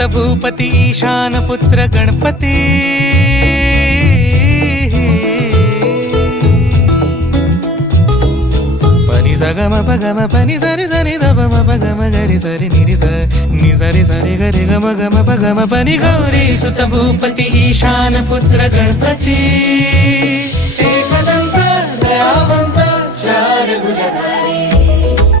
सुत भूपती ईशान पुत्र गणपती पनी सा ग म प ग म पनी सा रे सा रे ध प म प ग म ग रे सा रे नि रे सा नि सा रे ग रे ग म प ग म पनी गौरी सुत भूपती ईशान पुत्र गणपती एकदंत दयावंत चार भुजधारी